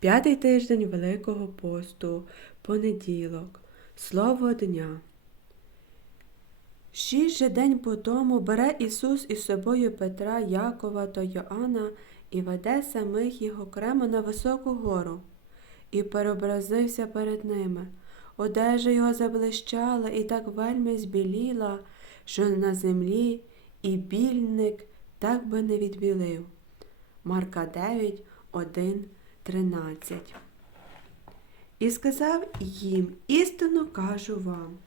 П'ятий тиждень Великого посту, понеділок, слово дня. Шість же день по тому бере Ісус із собою Петра, Якова та Йоанна і веде самих їх окремо на високу гору, і переобразився перед ними. Одежа його заблищала і так вельми збіліла, що на землі і більник так би не відбілив. Марка 9, 1, 13. І сказав їм, істинно кажу вам.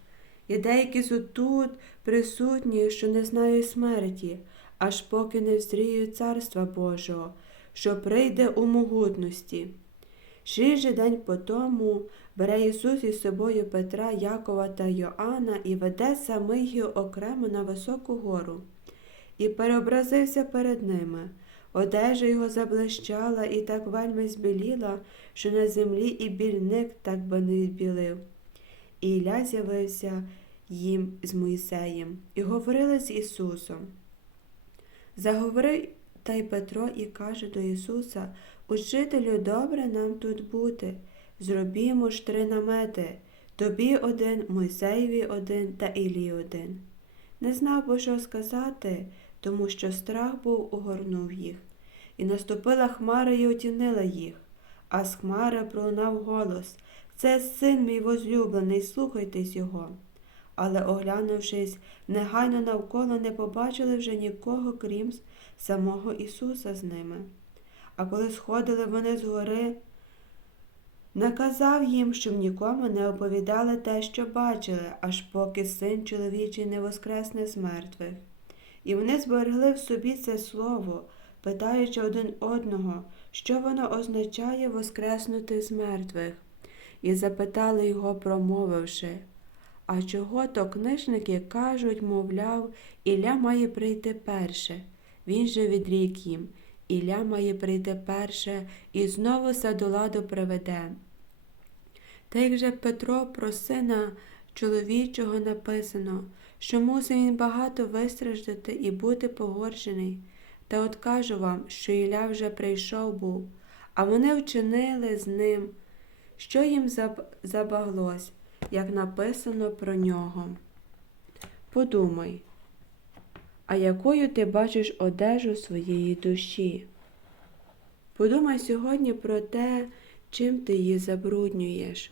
І деякі з тут присутні, що не знають смерті, аж поки не взріють царства Божого, що прийде у могутності. Шість же день по тому бере Ісус із собою Петра, Якова та Йоанна і веде самих окремо на високу гору, і переобразився перед ними. Одежа його заблищала і так вельми збіліла, що на землі і більник так би не відбілив. І Ілля з'явився їм з Моїсеєм і говорили з Ісусом. Заговорив та й Петро і каже до Ісуса Учителю, добре нам тут бути. Зробімо ж три намети тобі один, Мойсеєві один та Ілі один. Не знав бо що сказати, тому що страх був огорнув їх. І наступила хмара і отінила їх, а з хмари пролунав голос Це син мій возлюблений, слухайтесь його. Але, оглянувшись, негайно навколо не побачили вже нікого, крім самого Ісуса з ними. А коли сходили вони з гори, наказав їм, щоб нікому не оповідали те, що бачили, аж поки син чоловічий не воскресне з мертвих. І вони зберегли в собі це слово, питаючи один одного, що воно означає воскреснути з мертвих, і запитали його, промовивши. А чого то книжники кажуть, мовляв, Ілля має прийти перше. Він же відрік їм. Ілля має прийти перше і знову все до ладу приведе. Та як же Петро про сина чоловічого написано, що мусив він багато вистраждати і бути погоржений. Та от кажу вам, що Ілля вже прийшов був, а вони вчинили з ним, що їм забаглось, як написано про нього. Подумай, а якою ти бачиш одежу своєї душі? Подумай сьогодні про те, чим ти її забруднюєш.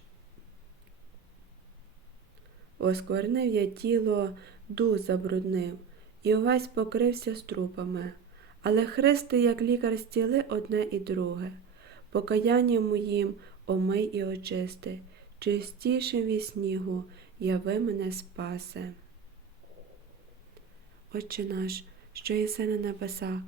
Осквернив я тіло, дух забруднив, і увесь покрився струпами. Але Христи, як лікар, стіли одне і друге, покаянням моїм омий і очисти, чистішим від снігу яви мене спасе. Отче наш, що єси на небесах,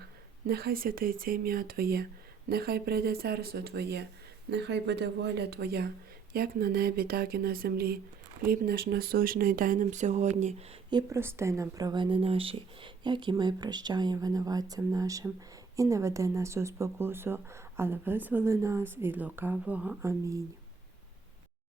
нехай святиться ім'я Твоє, нехай прийде царство Твоє, нехай буде воля Твоя, як на небі, так і на землі. Хліб наш насущний дай нам сьогодні і прости нам провини наші, як і ми прощаємо винуватцям нашим, і не веди нас у спокусу, але визволи нас від лукавого. Амінь.